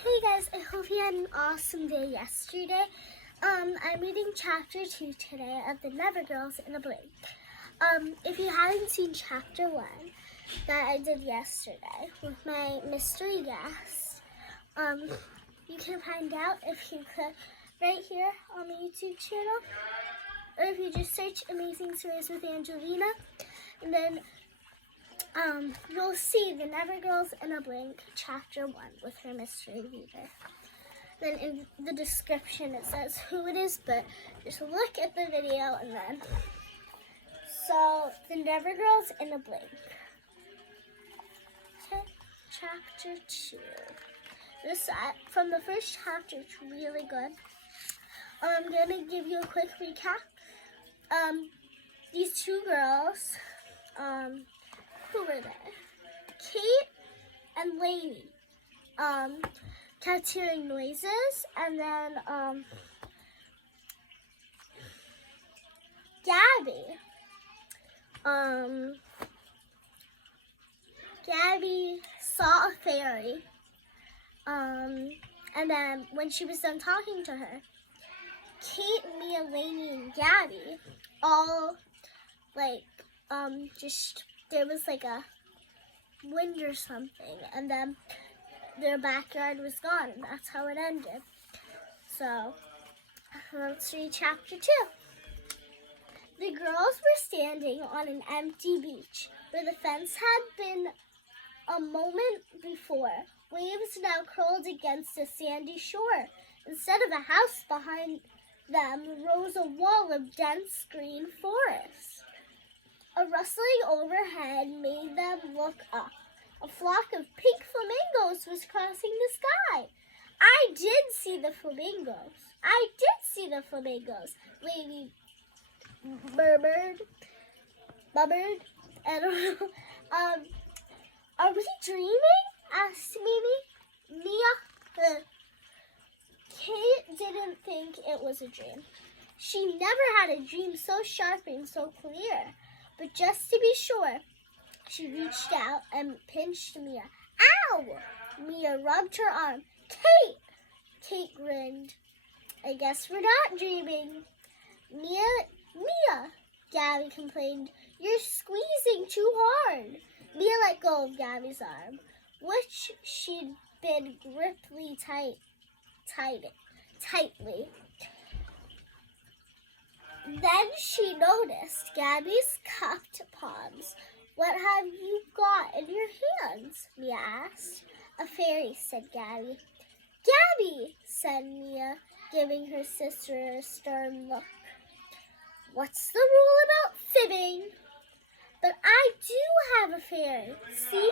Hey guys, I hope you had an awesome day yesterday. I'm reading chapter 2 today of The Never Girls in a Blink. If you haven't seen chapter 1 that I did yesterday with my mystery guest, you can find out if you click right here on the YouTube channel, or if you just search Amazing Stories with Angelina, and then you'll see The Never Girls in a Blink, Chapter 1, with her mystery reader. Then in the description it says who it is, but just look at the video and then. So, The Never Girls in a Blink. Okay, Chapter 2. This, from the first chapter, it's really good. I'm going to give you a quick recap. These two girls, who were they? Kate and Lainey kept hearing noises, and then Gabby saw a fairy, and then when she was done talking to her, Kate, Mia, Lainey, and Gabby all there was like a wind or something, and then their backyard was gone, and that's how it ended. So, let's read chapter 2. The girls were standing on an empty beach where the fence had been a moment before. Waves now curled against a sandy shore. Instead of a house behind them rose a wall of dense green forest. A rustling overhead made them look up. A flock of pink flamingos was crossing the sky. I did see the flamingos. Lady Bubbered. I don't know. Are we dreaming? Asked Mimi. Mia. Kate didn't think it was a dream. She never had a dream so sharp and so clear. But just to be sure, she reached out and pinched Mia. Ow! Mia rubbed her arm. Kate grinned. I guess we're not dreaming. Mia, Gabby complained. You're squeezing too hard. Mia let go of Gabby's arm, which she'd been gripping tightly. Then she noticed Gabby's cupped palms. What have you got in your hands? Mia asked. A fairy, said Gabby. Gabby, said Mia, giving her sister a stern look. What's the rule about fibbing? But I do have a fairy. See?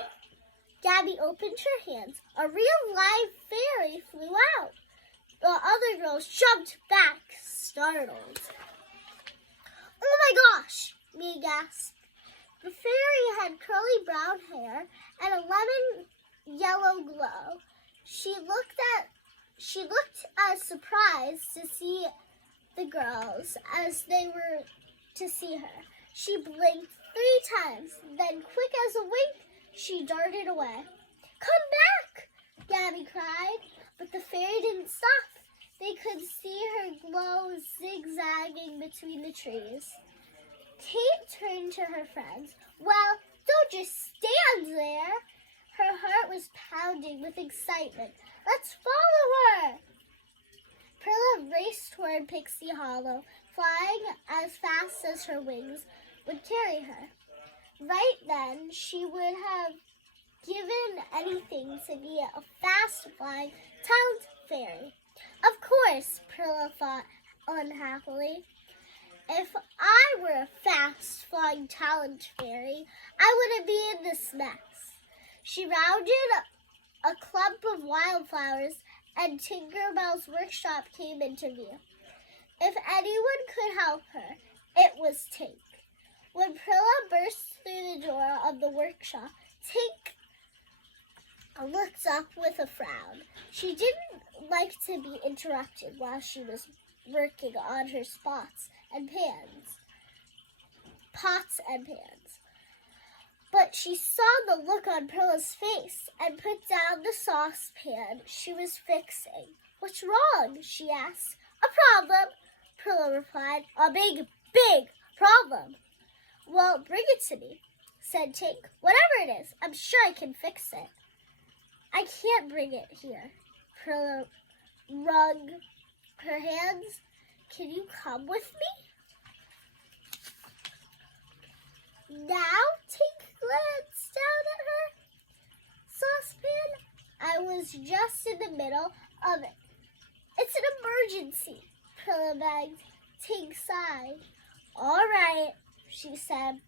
Gabby opened her hands. A real live fairy flew out. The other girls jumped back, startled. Oh my gosh, Mia gasped. The fairy had curly brown hair and a lemon yellow glow. She looked as surprised to see the girls as they were to see her. She blinked 3 times, then quick as a wink, she darted away. Come back, Gabby cried, but the fairy didn't stop. They could see her glow zigzagging between the trees. Kate turned to her friends. Well, don't just stand there. Her heart was pounding with excitement. Let's follow her. Prilla raced toward Pixie Hollow, flying as fast as her wings would carry her. Right then, she would have given anything to be a fast-flying talent fairy. Of course, Prilla thought unhappily. If I were a fast-flying talent fairy, I wouldn't be in this mess. She rounded a clump of wildflowers, and Tinkerbell's workshop came into view. If anyone could help her, it was Tink. When Prilla burst through the door of the workshop, Tink looked up with a frown. She didn't like to be interrupted while she was working on her pots and pans. But she saw the look on Prilla's face and put down the saucepan she was fixing. "What's wrong?" she asked. "A problem," Prilla replied. "A big, big problem." "Well, bring it to me," said Tink. "Whatever it is, I'm sure I can fix it." "I can't bring it here." Prilla wrung her hands. "Can you come with me?" Now Tink glanced down at her saucepan. "I was just in the middle of it. It's an emergency," Prilla begged. Tink sighed. "All right," she said.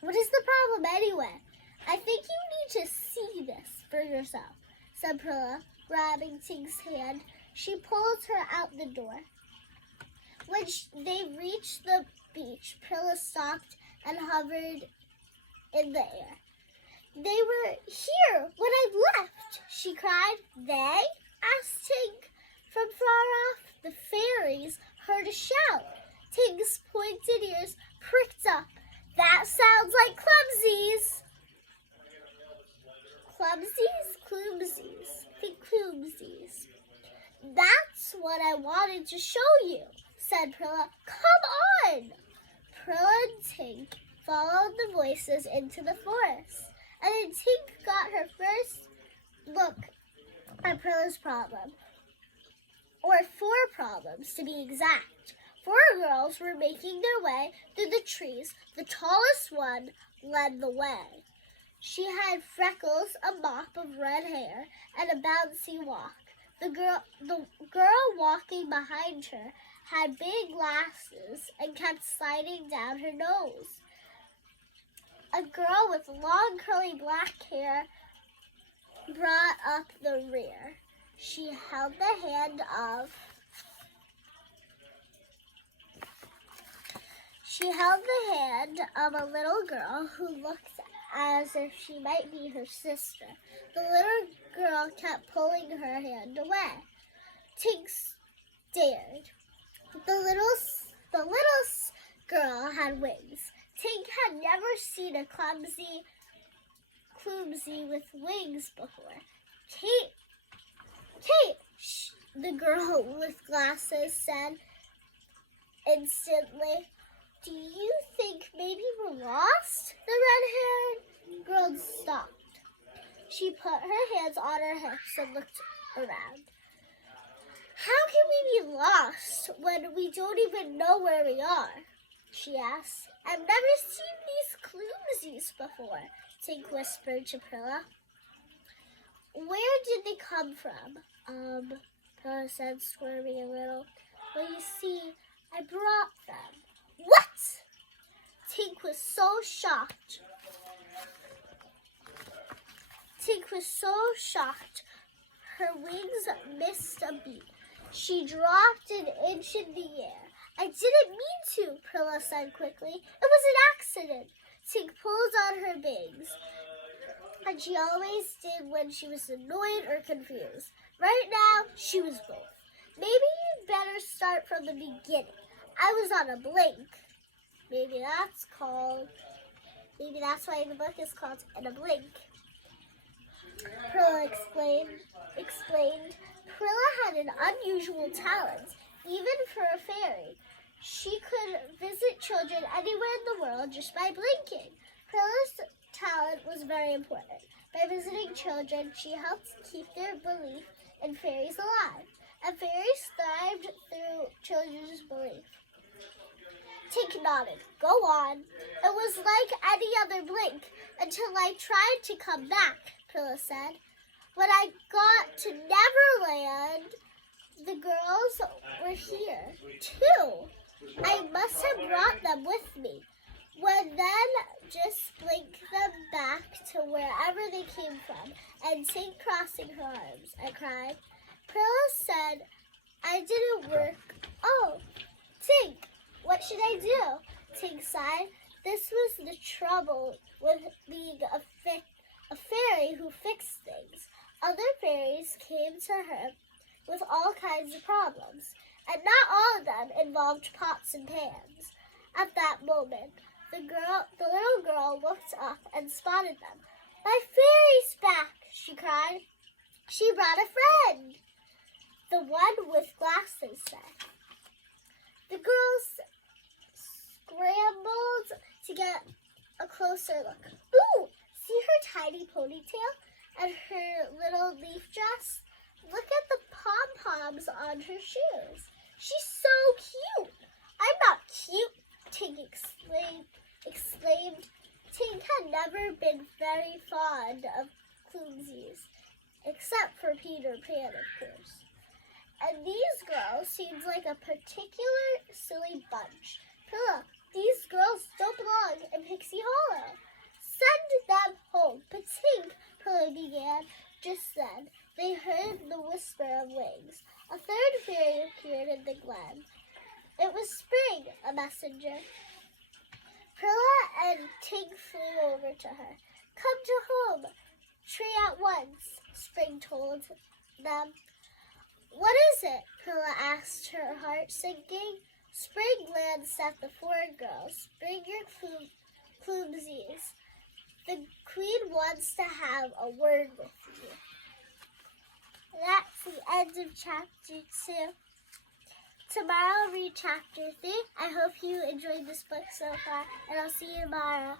"What is the problem anyway?" "I think you need to see this for yourself," said Prilla, grabbing Tink's hand. She pulled her out the door. When they reached the beach, Prilla stopped and hovered in the air. "They were here when I left," she cried. "They?" asked Tink. From far off, the fairies heard a shout. Tink's pointed ears pricked up. "That sounds like clumsies." "Clumsies? Clumsies. Think clumsies." "That's what I wanted to show you," said Prilla. "Come on." Prilla and Tink followed the voices into the forest, and then Tink got her first look at Prilla's problem, or 4 problems to be exact. 4 girls were making their way through the trees. The tallest one led the way. She had freckles, a mop of red hair, and a bouncy walk. The girl walking behind her had big glasses and kept sliding down her nose. A girl with long curly black hair brought up the rear. She held the hand of a little girl who looked as if she might be her sister. The little girl kept pulling her hand away. Tink stared. The little girl had wings. Tink had never seen a clumsy with wings before. Kate, the girl with glasses said instantly. "Do you think maybe we're lost?" The red-haired girl stopped. She put her hands on her hips and looked around. "How can we be lost when we don't even know where we are?" she asked. "I've never seen these clumsies before," Tink whispered to Prilla. "Where did they come from?" Prilla said, squirming a little. "Well, you see, I brought them." "What?" Tink was so shocked. Her wings missed a beat. She dropped an inch in the air. "I didn't mean to," Prilla said quickly. "It was an accident." Tink pulled on her bangs, and she always did when she was annoyed or confused. Right now, she was both. "Maybe you'd better start from the beginning. I was on a blink." Maybe that's why the book is called In a Blink. Prilla explained. Prilla had an unusual talent, even for a fairy. She could visit children anywhere in the world just by blinking. Prilla's talent was very important. By visiting children, she helped keep their belief in fairies alive, and fairies thrived through children's belief. Tink nodded. "Go on." "It was like any other blink until I tried to come back," Prilla said. "When I got to Neverland, the girls were here, too. I must have brought them with me. Well, then just blink them back to wherever they came from." And Tink crossing her arms, I cried. Prilla said, "I didn't work." "Oh, Tink, what should I do?" Tink sighed. This was the trouble with being a fairy who fixed things. Other fairies came to her with all kinds of problems, and not all of them involved pots and pans. At that moment, The little girl looked up and spotted them. "My fairy's back!" she cried. "She brought a friend." The one with glasses said. The girls scrambled to get a closer look. "Ooh, see her tiny ponytail and her little leaf dress? Look at the pom-poms on her shoes. She's so cute." "I'm not cute," Tink exclaimed. Tink had never been very fond of Clumsies, except for Peter Pan, of course. And these girls seemed like a particular silly bunch. "Prilla, these girls don't belong in Pixie Hollow." "Send them home." "But Tink," Prilla began. Just then, they heard the whisper of wings. A third fairy appeared in the glen. It was Spring, a messenger. Prilla and Tink flew over to her. "Come to home tree at once," Spring told them. "What is it?" Prilla asked, her heart sinking. Spring glanced at the four girls. "Bring your Clumsies. The queen wants to have a word with you." That's the end of chapter 2. Tomorrow I'll read chapter 3. I hope you enjoyed this book so far, and I'll see you tomorrow.